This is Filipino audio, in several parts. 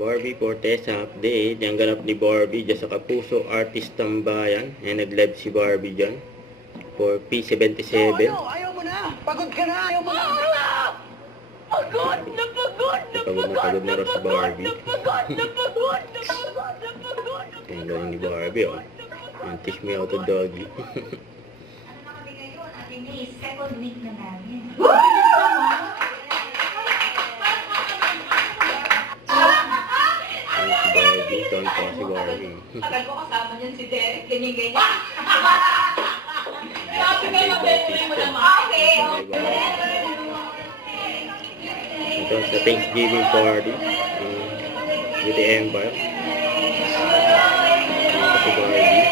Barbie Fortesa update. Yung ganap ni Barbie dyan sa Kapuso Artist Tambayan. Ayan, nag-live si Barbie dyan for P77. Ayaw mo na! Pagod ka na! Ayaw mo na! Pagod na raw si Barbie. Ang galing ni Barbie, oh. Yung teach me how to doggy. Second week na namin. Ayan si Barbie. Doon pa si Barbie. Tagal ko kasama niyan si Derek. Ganyan-ganyan. Sabi kayo, mabibili mo naman. Okay. Ito sa Thanksgiving party. Beauty Empire. Ayan si Barbie.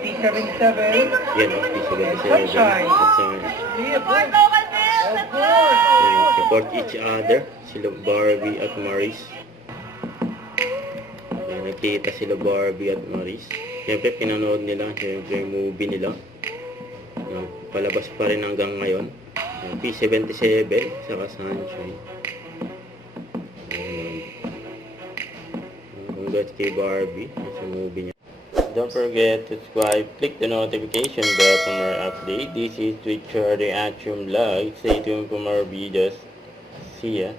P77. Yan o, P77. Sunshine. Sunshine. Of course. Yan, support each other. Sila Barbie at Maurice. Yan, nakita sila Barbie at Maurice. Siyempre, pinanood nila. Siyempre, yung movie nila. Yan, palabas pa rin hanggang ngayon. Yan, P77, saka Sunshine. Yan. Congrats kay Barbie sa movie niya. Don't forget to subscribe, click the notification bell for more update. This is Twitch Reaction Live. Stay tuned for more videos. See ya.